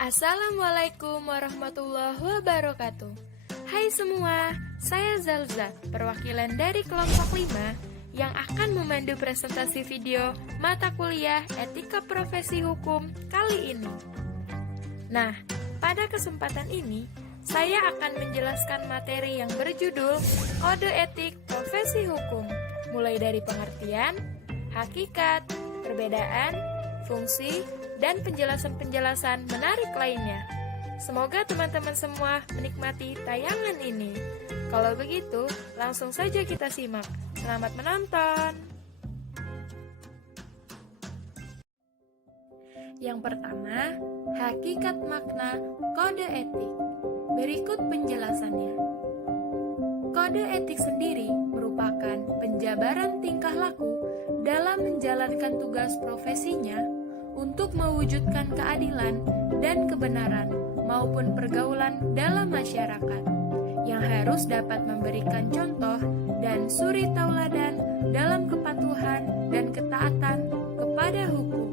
Assalamualaikum warahmatullahi wabarakatuh. Hai semua, saya Zalza, perwakilan dari kelompok 5 yang akan memandu presentasi video mata kuliah Etika Profesi Hukum kali ini. Nah, pada kesempatan ini, saya akan menjelaskan materi yang berjudul Kode Etik Profesi Hukum, mulai dari pengertian, hakikat, perbedaan, fungsi, dan penjelasan-penjelasan menarik lainnya. Semoga teman-teman semua menikmati tayangan ini. Kalau begitu, langsung saja kita simak. Selamat menonton! Yang pertama, hakikat makna kode etik. Berikut penjelasannya. Kode etik sendiri merupakan penjabaran tingkah laku dalam menjalankan tugas profesinya untuk mewujudkan keadilan dan kebenaran maupun pergaulan dalam masyarakat yang harus dapat memberikan contoh dan suri tauladan dalam kepatuhan dan ketaatan kepada hukum.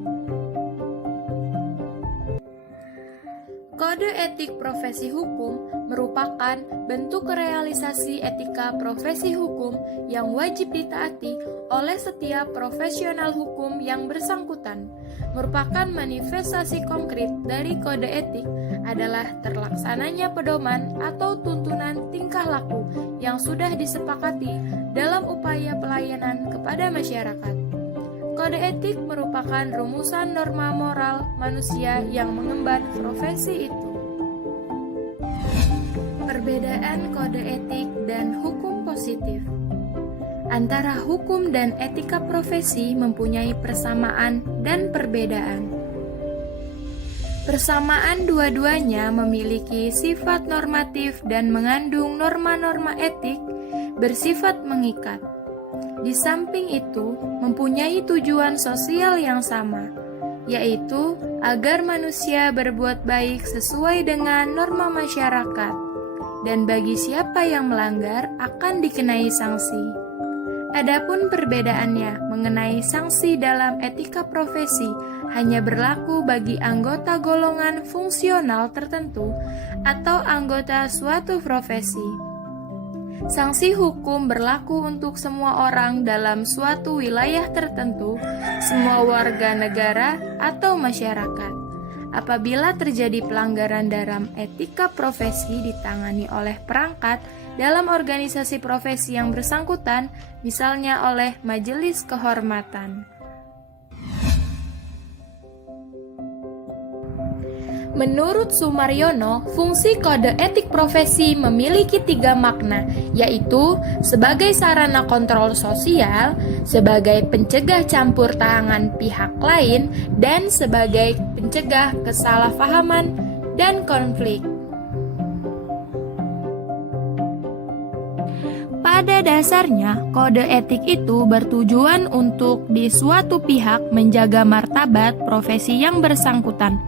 Kode etik profesi hukum merupakan bentuk realisasi etika profesi hukum yang wajib ditaati oleh setiap profesional hukum yang bersangkutan. Merupakan manifestasi konkret dari kode etik adalah terlaksananya pedoman atau tuntunan tingkah laku yang sudah disepakati dalam upaya pelayanan kepada masyarakat. Kode etik merupakan rumusan norma moral manusia yang mengemban profesi itu. Perbedaan kode etik dan hukum positif. Antara hukum dan etika profesi mempunyai persamaan dan perbedaan. Persamaan dua-duanya memiliki sifat normatif dan mengandung norma-norma etik bersifat mengikat. Di samping itu, mempunyai tujuan sosial yang sama, yaitu agar manusia berbuat baik sesuai dengan norma masyarakat, dan bagi siapa yang melanggar akan dikenai sanksi. Adapun perbedaannya mengenai sanksi dalam etika profesi hanya berlaku bagi anggota golongan fungsional tertentu atau anggota suatu profesi. Sanksi hukum berlaku untuk semua orang dalam suatu wilayah tertentu, semua warga negara atau masyarakat. Apabila terjadi pelanggaran dalam etika profesi ditangani oleh perangkat dalam organisasi profesi yang bersangkutan, misalnya oleh Majelis Kehormatan. Menurut Sumaryono, fungsi kode etik profesi memiliki 3 makna, yaitu sebagai sarana kontrol sosial, sebagai pencegah campur tangan pihak lain, dan sebagai pencegah kesalahpahaman dan konflik. Pada dasarnya, kode etik itu bertujuan untuk di suatu pihak menjaga martabat profesi yang bersangkutan,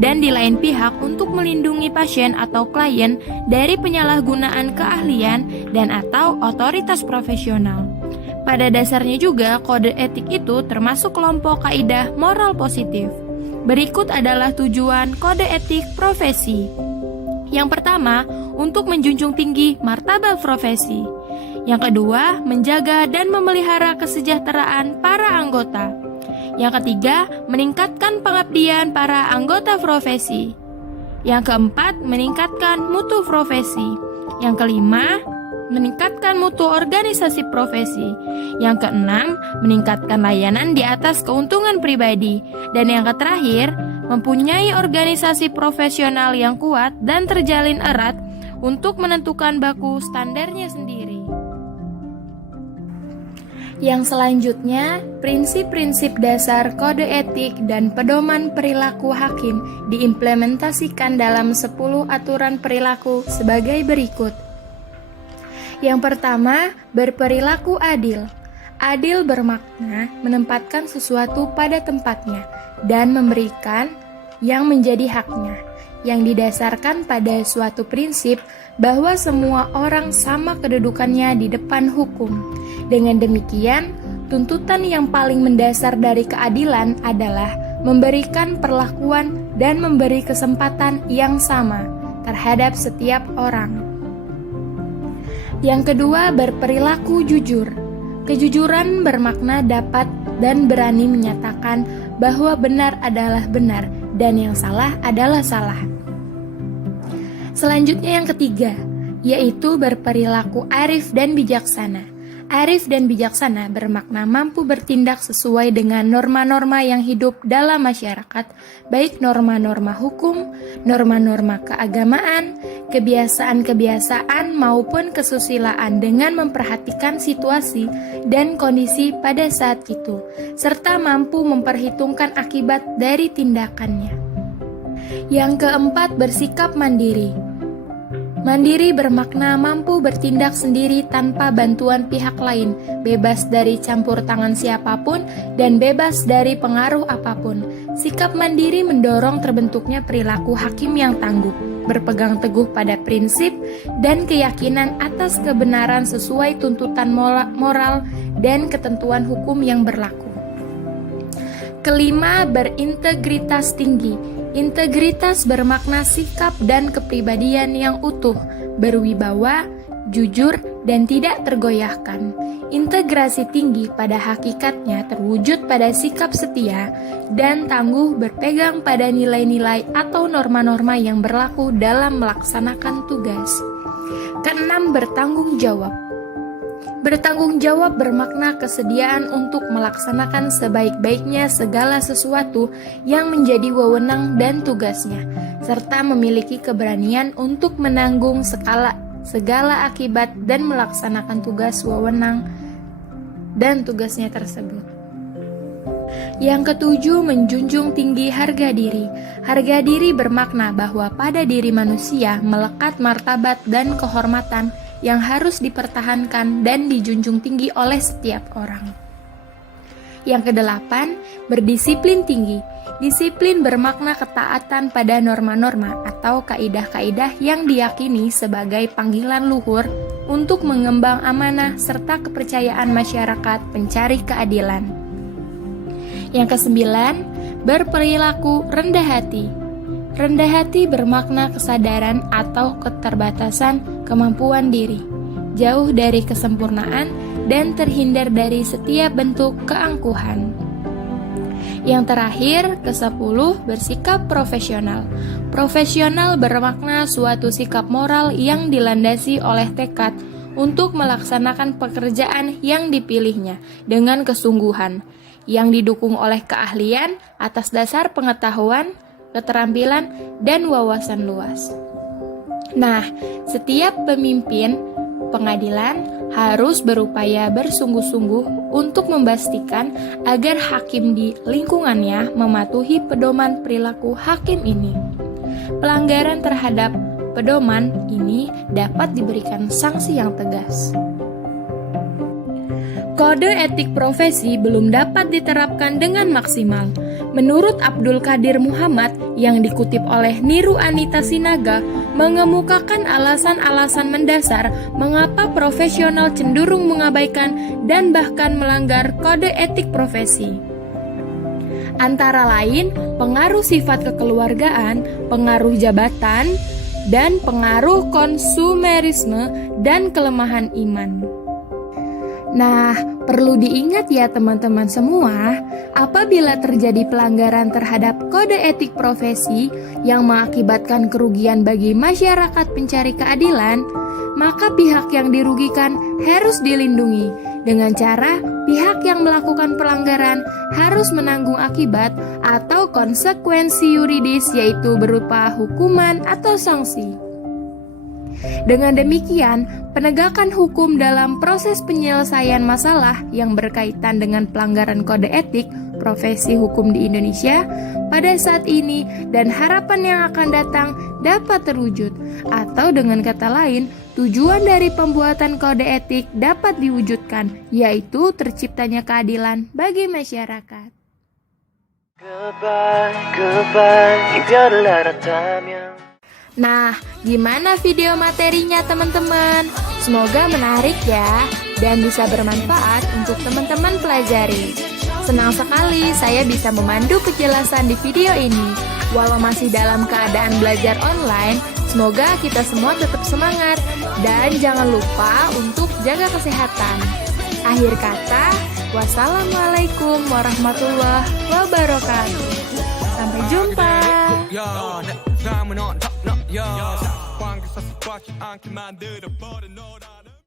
dan di lain pihak untuk melindungi pasien atau klien dari penyalahgunaan keahlian dan atau otoritas profesional. Pada dasarnya juga, kode etik itu termasuk kelompok kaidah moral positif. Berikut adalah tujuan kode etik profesi. Yang pertama, untuk menjunjung tinggi martabat profesi. Yang kedua, menjaga dan memelihara kesejahteraan para anggota. Yang ketiga, meningkatkan pengabdian para anggota profesi. Yang keempat, meningkatkan mutu profesi. Yang kelima, meningkatkan mutu organisasi profesi. Yang keenam, meningkatkan layanan di atas keuntungan pribadi. Dan yang terakhir, mempunyai organisasi profesional yang kuat dan terjalin erat untuk menentukan baku standarnya sendiri. Yang selanjutnya, prinsip-prinsip dasar kode etik dan pedoman perilaku hakim diimplementasikan dalam 10 aturan perilaku sebagai berikut. Yang pertama, berperilaku adil. Adil bermakna menempatkan sesuatu pada tempatnya dan memberikan yang menjadi haknya. yang didasarkan pada suatu prinsip bahwa semua orang sama kedudukannya di depan hukum. Dengan demikian, tuntutan yang paling mendasar dari keadilan adalah memberikan perlakuan dan memberi kesempatan yang sama terhadap setiap orang. Yang kedua, berperilaku jujur. Kejujuran bermakna dapat dan berani menyatakan bahwa benar adalah benar dan yang salah adalah salah. Selanjutnya yang ketiga, yaitu berperilaku arif dan bijaksana. Arif dan bijaksana bermakna mampu bertindak sesuai dengan norma-norma yang hidup dalam masyarakat, baik norma-norma hukum, norma-norma keagamaan, kebiasaan-kebiasaan maupun kesusilaan dengan memperhatikan situasi dan kondisi pada saat itu, serta mampu memperhitungkan akibat dari tindakannya. Yang keempat, bersikap mandiri. Mandiri bermakna mampu bertindak sendiri tanpa bantuan pihak lain, bebas dari campur tangan siapapun, dan bebas dari pengaruh apapun. Sikap mandiri mendorong terbentuknya perilaku hakim yang tangguh, berpegang teguh pada prinsip dan keyakinan atas kebenaran sesuai tuntutan moral dan ketentuan hukum yang berlaku. Kelima, berintegritas tinggi. Integritas bermakna sikap dan kepribadian yang utuh, berwibawa, jujur, dan tidak tergoyahkan. Integrasi tinggi pada hakikatnya terwujud pada sikap setia dan tangguh berpegang pada nilai-nilai atau norma-norma yang berlaku dalam melaksanakan tugas. Keenam, bertanggung jawab. Bertanggung jawab bermakna kesediaan untuk melaksanakan sebaik-baiknya segala sesuatu yang menjadi wewenang dan tugasnya, serta memiliki keberanian untuk menanggung segala akibat dan melaksanakan tugas wewenang dan tugasnya tersebut. Yang ketujuh, menjunjung tinggi harga diri. Harga diri bermakna bahwa pada diri manusia melekat martabat dan kehormatan yang harus dipertahankan dan dijunjung tinggi oleh setiap orang. Yang kedelapan, berdisiplin tinggi. Disiplin bermakna ketaatan pada norma-norma atau kaidah-kaidah yang diyakini sebagai panggilan luhur untuk mengembang amanah serta kepercayaan masyarakat pencari keadilan. Yang kesembilan, berperilaku rendah hati. Rendah hati bermakna kesadaran atau keterbatasan kemampuan diri, jauh dari kesempurnaan dan terhindar dari setiap bentuk keangkuhan. Yang terakhir, ke-10, bersikap profesional. Profesional bermakna suatu sikap moral yang dilandasi oleh tekad untuk melaksanakan pekerjaan yang dipilihnya dengan kesungguhan, yang didukung oleh keahlian atas dasar pengetahuan, keterampilan, dan wawasan luas. Nah, setiap pemimpin pengadilan harus berupaya bersungguh-sungguh untuk memastikan agar hakim di lingkungannya mematuhi pedoman perilaku hakim ini. Pelanggaran terhadap pedoman ini dapat diberikan sanksi yang tegas. Kode etik profesi belum dapat diterapkan dengan maksimal. Menurut Abdul Qadir Muhammad yang dikutip oleh Niru Anita Sinaga, mengemukakan alasan-alasan mendasar mengapa profesional cenderung mengabaikan dan bahkan melanggar kode etik profesi. Antara lain, pengaruh sifat kekeluargaan, pengaruh jabatan, dan pengaruh konsumerisme dan kelemahan iman. Nah, perlu diingat ya teman-teman semua, apabila terjadi pelanggaran terhadap kode etik profesi yang mengakibatkan kerugian bagi masyarakat pencari keadilan, maka pihak yang dirugikan harus dilindungi dengan cara pihak yang melakukan pelanggaran harus menanggung akibat atau konsekuensi yuridis, yaitu berupa hukuman atau sanksi. Dengan demikian, penegakan hukum dalam proses penyelesaian masalah yang berkaitan dengan pelanggaran kode etik profesi hukum di Indonesia pada saat ini dan harapan yang akan datang dapat terwujud, atau dengan kata lain, tujuan dari pembuatan kode etik dapat diwujudkan, yaitu terciptanya keadilan bagi masyarakat. Nah, gimana video materinya teman-teman? Semoga menarik ya, dan bisa bermanfaat untuk teman-teman pelajari. Senang sekali saya bisa memandu penjelasan di video ini. Walau masih dalam keadaan belajar online, semoga kita semua tetap semangat. Dan jangan lupa untuk jaga kesehatan. Akhir kata, wassalamualaikum warahmatullahi wabarakatuh. Sampai jumpa. 삶은 on top, no, yo. 관계사 수밖에 않게 만들어버린 너라.